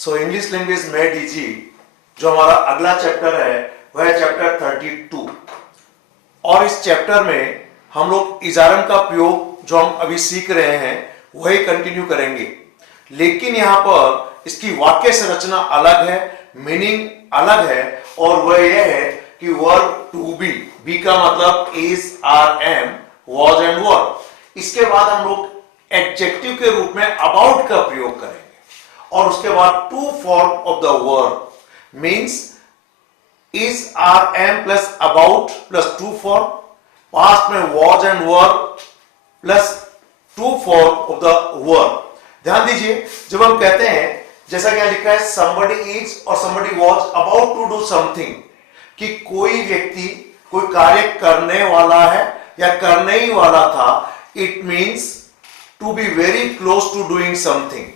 So English language में DG जो हमारा अगला चैप्टर है वह है चैप्टर 32 और इस चैप्टर में हम लोग इजारम का प्रयोग जो हम अभी सीख रहे हैं वही कंटिन्यू करेंगे, लेकिन यहां पर इसकी वाक्य संरचना अलग है, मीनिंग अलग है और वह यह है कि वर्ब टू बी का मतलब is, are, am, was and were. इसके बाद हम लोग एडजेक्टिव के रूप में अबाउट का प्रयोग करेंगे और उसके बाद to form of the verb means is, are, am plus about plus to form, past में was and were plus to form of the verb. ध्यान दीजिए, जब हम कहते हैं जैसा कि लिखा है somebody is और somebody was about to do something, कि कोई व्यक्ति कोई कार्य करने वाला है या करने ही वाला था, it means to be very close to doing something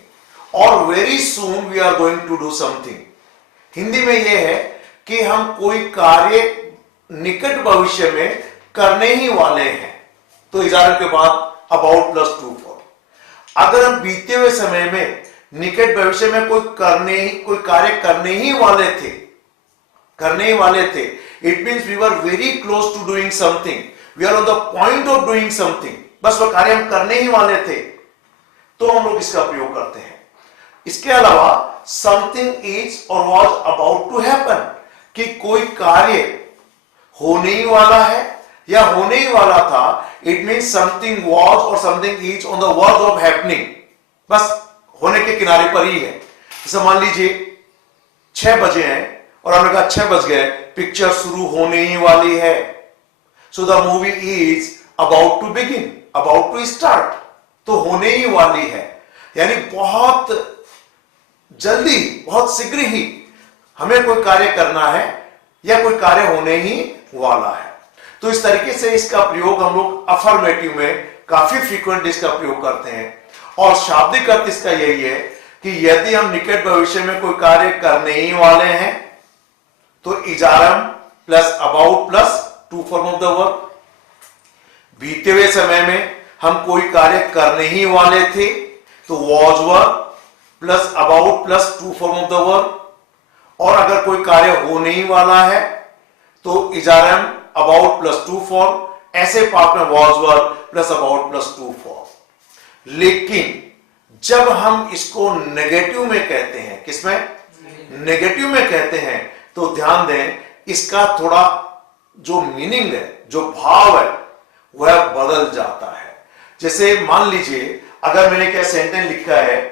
और very soon we are going to do something. Hindi में यह है कि हम कोई कार्य निकट भविष्य में करने ही वाले हैं, तो इजारे के बाद अबाउट प्लस टू फॉर्म। अगर हम बीते हुए समय में निकट भविष्य में कोई कार्य करने ही वाले थे, it means we were very close to doing something, we are on the point of doing something, बस वह कार्य हम करने ही वाले थे, तो हम लोग इसका प्रयोग करते हैं। इसके अलावा समथिंग इज और वॉज अबाउट टू हैपन, कि कोई कार्य होने ही वाला है या होने ही वाला था, इट मींस समथिंग वॉज और something is on the verge of happening, बस होने के किनारे पर ही है। जैसे मान लीजिए 6 बजे हैं और हमने कहा 6 बज गए, पिक्चर शुरू होने ही वाली है, so the movie is about to begin, about to start, तो होने ही वाली है, यानी बहुत जल्दी, बहुत शीघ्र ही हमें कोई कार्य करना है या कोई कार्य होने ही वाला है। तो इस तरीके से इसका प्रयोग हम लोग अफर्मेटिव में काफी फ्रीक्वेंट इसका प्रयोग करते हैं और शाब्दिक अर्थ इसका यही है कि यदि हम निकट भविष्य में कोई कार्य करने ही वाले हैं तो इजारम plus about plus to form of the verb. बीते हुए समय में हम कोई कार्य करने ही वाले थे तो was verb plus about plus to form of the verb, और अगर कोई कार्य होने ही वाला है तो इजारम अबाउट प्लस टू फॉर्म, ऐसे पार्ट में was verb plus about plus to form. लेकिन जब हम इसको नेगेटिव में कहते हैं, किसमें? नेगेटिव में कहते हैं, तो ध्यान दें इसका थोड़ा जो मीनिंग है, जो भाव है, वह बदल जाता है। जैसे मान लीजिए अगर मैंने क्या सेंटेंस लिखा है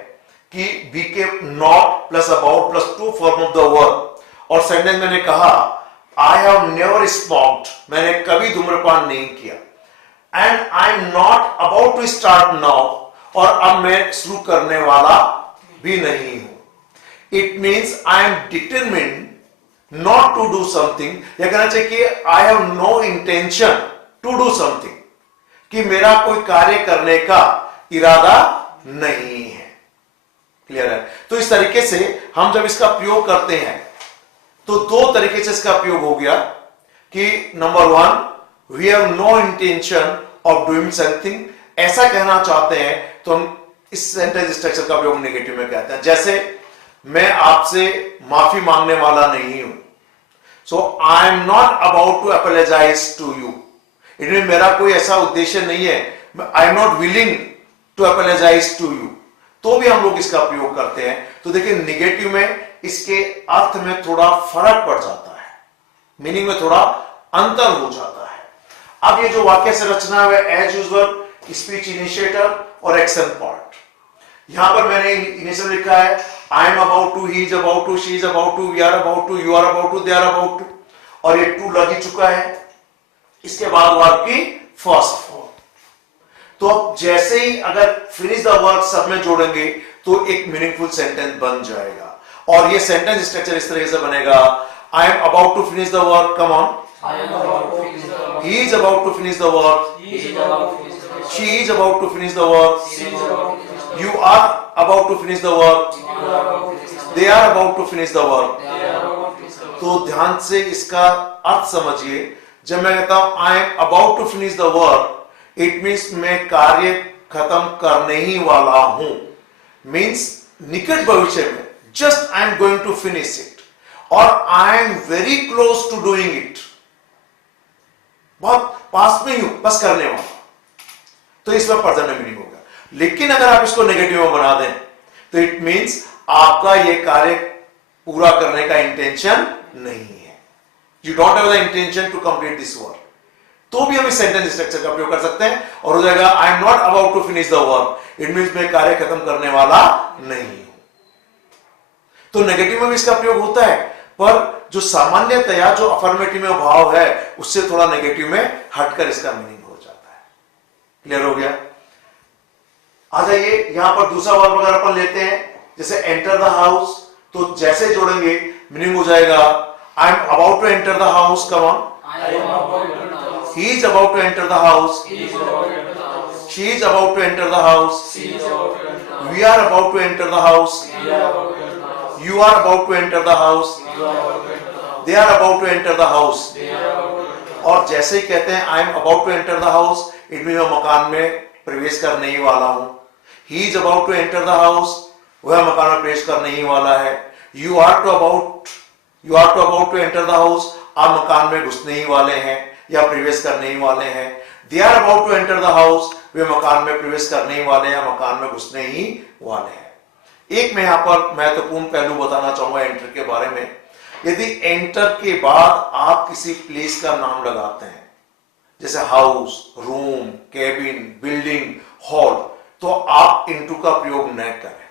कि बी के not plus about plus to form of the verb, और सेंटेंस मैंने कहा आई हैव नेवर स्मोक्ड, मैंने कभी धूम्रपान नहीं किया, and I am not about to start now, और अब मैं शुरू करने वाला भी नहीं हूं। It means I am determined not to do something, यह कहना चाहिए कि I have no intention to do something, कि मेरा कोई कार्य करने का इरादा नहीं है। क्लियर है? तो इस तरीके से हम जब इसका प्रयोग करते हैं तो दो तरीके से इसका प्रयोग हो गया कि number 1 we have no intention of doing something, ऐसा कहना चाहते हैं तो हम इस सेंटेंस स्ट्रक्चर का प्रयोग नेगेटिव में कहते हैं। जैसे मैं आपसे माफी मांगने वाला नहीं हूं, so I am not about to apologise to you, it mean मेरा कोई ऐसा उद्देश्य नहीं है, I am not willing to apologise to you, तो भी हम लोग इसका प्रयोग करते हैं। तो देखिए निगेटिव में इसके अर्थ में थोड़ा फर्क पड़ जाता है, मीनिंग में थोड़ा अंतर हो जाता है। अब ये जो वाक्य संरचना है एज यूजुअल स्पीच इनिशिएटर और एक्शन पार्ट। यहां पर मैंने इनिशियल लिखा है I am about to, he is about to, she is about to, we are about to, you are about to, they are about to, और ये to लग ही चुका है। इसके बाद वर्ब की फर्स्ट फॉर्म। तो अब जैसे ही अगर फिनिश द वर्क सब में जोड़ेंगे तो एक मीनिंगफुल सेंटेंस बन जाएगा, और ये सेंटेंस स्ट्रक्चर इस तरीके से बनेगा I am about to finish the work, come on, he is about to finish the work, she is about to finish the work, you are about to finish the work, they are about to finish the work. तो ध्यान से इसका अर्थ समझिए। जब मैं कहता हूं I am about to finish the work, it means मैं कार्य खत्म करने ही वाला हूं, मीन्स निकट भविष्य में just I am going to finish it, और I am very close to doing it, बहुत पास में ही हूं, बस करने वाला, तो इसमें प्रेजेंट में मीनिंग होगा। लेकिन अगर आप इसको नेगेटिव में बना दें तो इट मींस आपका यह कार्य पूरा करने का इंटेंशन नहीं है, you don't have the intention to complete this work, तो भी हम इस सेंटेंस स्ट्रक्चर का प्रयोग कर सकते हैं और हो जाएगा I am not about to finish the work, it means मैं कार्य खत्म करने वाला नहीं हूं। तो नेगेटिव में भी इसका प्रयोग होता है, पर जो सामान्यतया जो अफर्मेटिव में भाव है उससे थोड़ा नेगेटिव में हटकर इसका मीनिंग हो जाता है। क्लियर हो गया? आ जाइए यहां पर दूसरा वर्ब अगर अपन लेते हैं, जैसे एंटर द हाउस, तो जैसे जोड़ेंगे मीनिंग हो जाएगा I am about to enter the house, come on, he is about to enter the house, she is about to enter the house, we are about to enter the house, you are about to enter the house, they are about to enter the house। और जैसे ही कहते हैं I am about to enter the house, it mean मैं मकान में प्रवेश करने ही वाला हूं। He is about to enter the house, वह मकान में प्रवेश करने ही वाला है। You are to about to enter the house, आप मकान में घुसने ही वाले हैं या प्रवेश करने ही वाले हैं। They are about to enter the house, वे मकान में प्रवेश करने ही वाले हैं या मकान में घुसने ही वाले हैं। एक मैं यहां पर महत्वपूर्ण पहलू बताना चाहूंगा एंटर के बारे में। यदि एंटर के बाद आप किसी प्लेस का नाम लगाते हैं, जैसे house, room, cabin, building, hall, तो आप इनटू का प्रयोग न करें।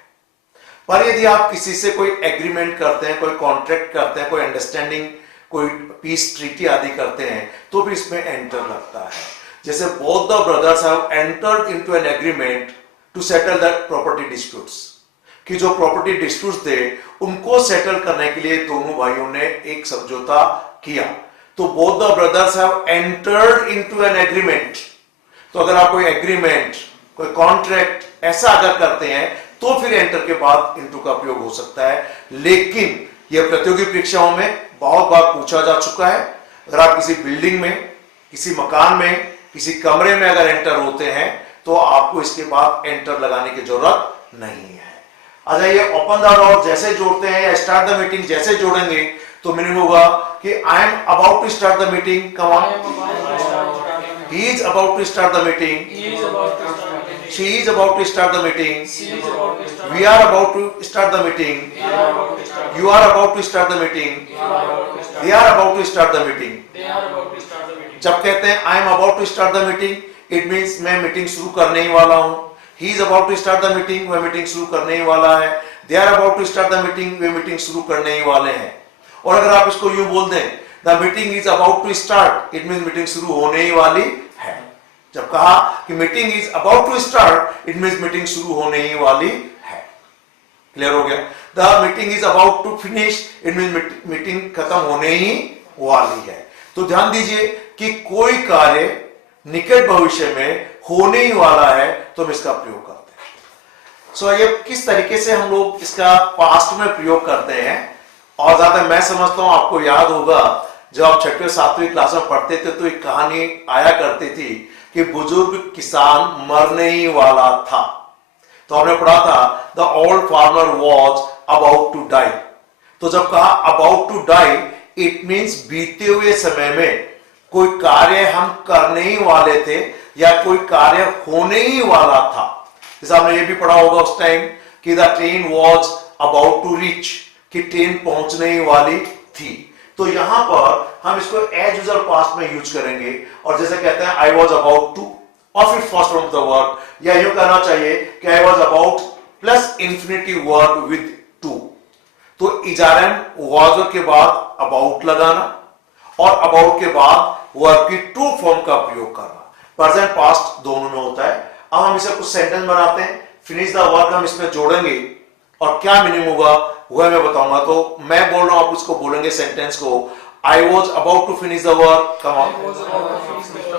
पर यदि आप किसी से कोई एग्रीमेंट करते हैं, कोई कॉन्ट्रैक्ट करते हैं, कोई अंडरस्टैंडिंग, कोई पीस ट्रीटी आदि करते हैं, तो भी इसमें एंटर लगता है। जैसे both the brothers have entered into an agreement to settle the property disputes, कि जो प्रॉपर्टी डिस्प्यूट्स थे उनको सेटल करने के लिए दोनों भाइयों ने एक समझौता किया। तो both the brothers have entered into an agreement. तो अगर आप कोई एग्रीमेंट, कोई कॉन्ट्रैक्ट ऐसा अगर करते हैं तो फिर एंटर के बाद इनटू का प्रयोग हो सकता है। लेकिन यह प्रतियोगी परीक्षाओं में बहुत बार पूछा जा चुका है। अगर आप किसी बिल्डिंग में, किसी मकान में, किसी कमरे में अगर एंटर होते हैं तो आपको इसके बाद एंटर लगाने की जरूरत नहीं है। आ जाइए ओपन द डोर जैसे जोड़ते हैं या स्टार्ट द मीटिंग जैसे जोड़ेंगे तो मीनिंग होगा कि I am about to start the meeting, come on, he is about to start the meeting, she is about to start the meeting, we are about to start the meeting, you are about to start the meeting, they are about to start the meeting। जब कहते हैं I am about to start the meeting, it means मैं meeting शुरू करने ही वाला हूं। He is about to start the meeting, वह मीटिंग शुरू करने ही वाला है। They are about to start the meeting, way meeting शुरू करने ही वाले हैं। और अगर आप इसको यूं बोल दें the meeting is about to start, it means meeting शुरू होने ही वाली है। जब कहा कि meeting is about to start, it means meeting शुरू होने ही वाली है। क्लियर हो गया? The meeting is about to finish, it means meeting खत्म होने ही वाली है। तो ध्यान दीजिए कि कोई कार्य निकट भविष्य में होने ही वाला है तो हम इसका प्रयोग करते हैं। सो ये किस तरीके से हम लोग इसका पास्ट में प्रयोग करते हैं, और ज्यादा मैं समझता हूं आपको याद होगा जब आप 6वीं 7वीं क्लास में पढ़ते थे तो एक कहानी आया करती थी कि बुजुर्ग किसान मरने ही वाला था। तो हमने पढ़ा था the old farmer was about to die. तो जब कहा about to die, it means बीते हुए समय में कोई कार्य हम करने ही वाले थे या कोई कार्य होने ही वाला था। जैसे आपने ये भी पढ़ा होगा उस टाइम कि the train was about to reach, कि ट्रेन पहुंचने ही वाली थी। तो यहां पर हम इसको एज यूजुअल पास्ट में यूज करेंगे, और जैसे कहते हैं आई वॉज अबाउट टू, और फिर first form of the verb, या यूं कहना चाहिए कि I was about plus infinitive verb with two. तो इजारन वॉज के बाद अबाउट लगाना और अबाउट के बाद वर्ब की टू फॉर्म का प्रयोग करना। प्रेजेंट पास्ट दोनों में होता है। अब हम इसे कुछ सेंटेंस बनाते हैं। फिनिश द वर्ब हम इसमें जोड़ेंगे और क्या मीनिंग होगा वह मैं बताऊंगा। तो मैं बोल रहा हूं, आप उसको बोलेंगे सेंटेंस को। I was about to finish the work. Come on.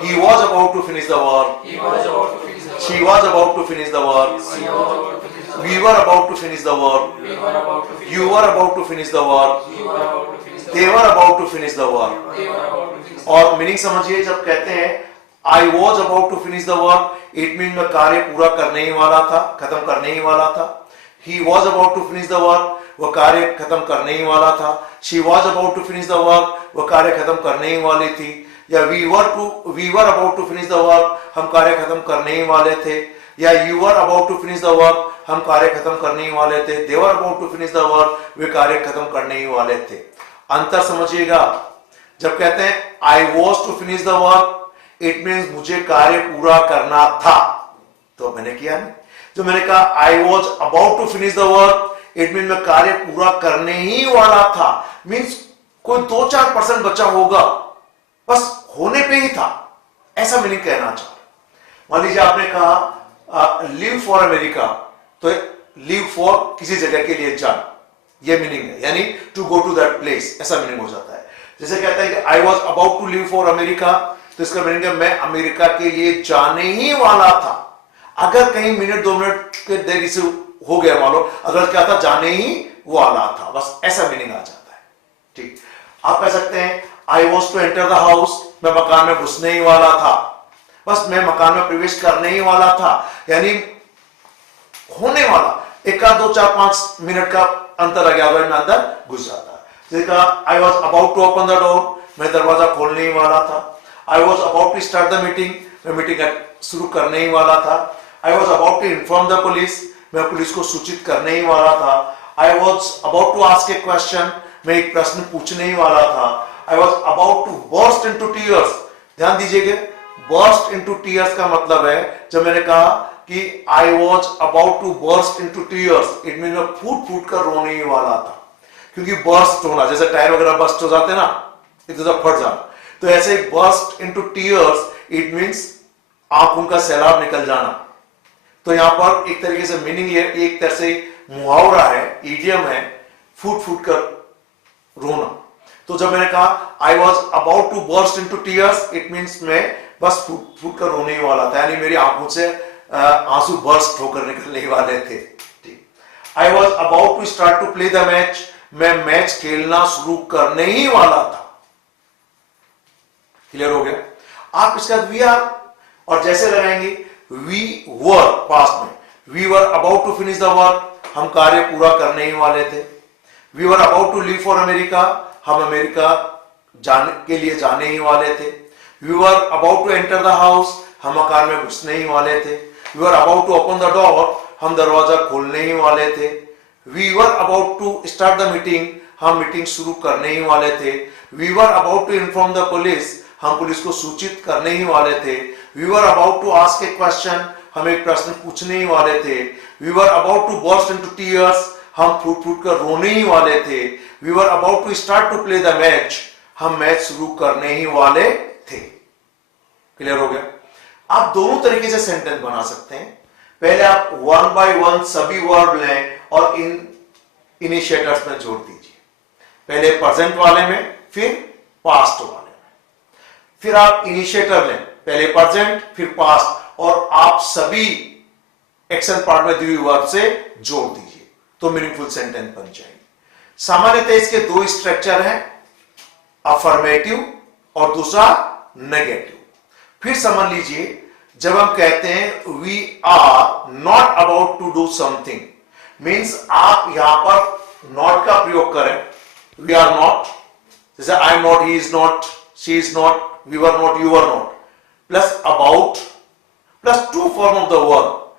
He was about to finish the work. She was about to finish the work. We were about to finish the work. You were about to finish the work. They were about to finish the work. और meaning समझिए, जब कहते हैं I was about to finish the work, it means मैं कार्य पूरा करने ही वाला था, खत्म करने ही वाला था। He was about to finish the work, वह कार्य खत्म करने ही वाला था। She was about to finish the work, वह कार्य खत्म करने ही वाली थी। या we were about to finish the work, हम कार्य खत्म करने ही वाले थे। या you were about to finish the work, हम कार्य खत्म करने ही वाले थे। They were about to finish the work, वे कार्य खत्म करने ही वाले थे। अंतर समझिएगा, जब कहते हैं I was to finish the work, it means मुझे कार्य पूरा करना था, तो मैंने किया नहीं। जो मैंने कहा I was about to finish the work, it mean मैं कार्य पूरा करने ही वाला था, मीन्स कोई 2-4% बचा होगा, बस होने पे ही था, ऐसा मीनिंग कहना चाह रहा। मान लीजिए आपने कहा लिव फॉर अमेरिका, तो लिव फॉर किसी जगह के लिए जाना, ये मीनिंग है, यानी to go to that place, ऐसा मीनिंग हो जाता है। जैसे कहता है कि I was about to leave for America, तो इसका मीनिंग है मैं अमेरिका के लिए जाने ही वाला था। अगर कहीं मिनट 2 मिनट के देरी से हो गया मान लो, अगर क्या था, जाने ही वाला था, बस ऐसा मीनिंग आ जाता है। ठीक, आप कह सकते हैं I was to enter the house, मैं मकान में घुसने ही वाला था, बस मैं मकान में प्रवेश करने ही वाला था, यानी होने वाला। एक आध 2-4-5 मिनट का अंतर आ गया, अगर मैं अंदर घुस जाता। जैसे कहा I was about to open the door, मैं दरवाजा खोलने ही वाला था। I was about to start the meeting, मैं मीटिंग शुरू करने ही वाला था। I was about to inform the police, मैं पुलिस को सूचित करने ही वाला था। I was about to ask a question, मैं एक प्रश्न पूछने ही वाला था। I was about to burst into tears, ध्यान दीजिएगा, बर्स्ट इनटू टीयर्स का मतलब है, जब मैंने कहा कि I was about to burst into tears, it mean मैं फूट फूट कर रोने ही वाला था। क्योंकि बर्स्ट होना, जैसे टायर वगैरह बर्स्ट हो जाते हैं ना, इधर फट जाना, तो ऐसे burst into tears, it means आंखों का सैलाब निकल जाना। तो यहां पर एक तरीके से मीनिंग एक तरह से मुहावरा है, इडियम है, फूट फूट कर रोना। तो जब मैंने कहा I was about to burst into tears, it means मैं बस फूट फूट कर रोने ही वाला था, यानी मेरी आंखों से आंसू बर्स्ट होकर निकलने ही वाले थे। I was about to start to play the match, मैं मैच खेलना शुरू करने ही वाला था। क्लियर हो गया? आप इसका वी आर और जैसे लगाएंगे वी वर पास्ट में, we were about to finish the work, हम कार्य पूरा करने ही वाले थे। We were about to leave for America, हम अमेरिका जाने के लिए जाने ही वाले थे। We were about to enter the house, हम मकान में घुसने ही वाले थे। We were about to open the door, हम दरवाजा खोलने ही वाले थे। We were about to start the meeting, हम मीटिंग शुरू करने ही वाले थे। We were about to inform the police, हम पुलिस को सूचित करने ही वाले थे। We were about to ask a question, हम एक प्रश्न पूछने ही वाले थे। We were about to burst into tears, हम फूट फूट कर रोने ही वाले थे। We were about to start to play the match, हम मैच शुरू करने ही वाले थे। क्लियर हो गया? आप दोनों तरीके से सेंटेंस बना सकते हैं। पहले आप 1 by 1 सभी वर्ब लें और इन इनिशिएटर्स में जोड़ दीजिए, पहले प्रेजेंट वाले में, फिर पास्ट वाले में। फिर आप इनिशिएटर लें, पहले प्रेजेंट फिर पास्ट, और आप सभी एक्शन पार्ट में दी हुई वर्ब से जोड़ दीजिए, तो मीनिंगफुल सेंटेंस बन जाएंगे। सामान्यतः इसके 2 स्ट्रक्चर हैं, अफर्मेटिव और दूसरा नेगेटिव। फिर समझ लीजिए, जब हम कहते हैं we are not about to do something, means आप यहां पर नॉट का प्रयोग करें। वी आर नॉट, जैसे I am not, he is not, she is not, we were not, you were not, plus about plus to form of the verb,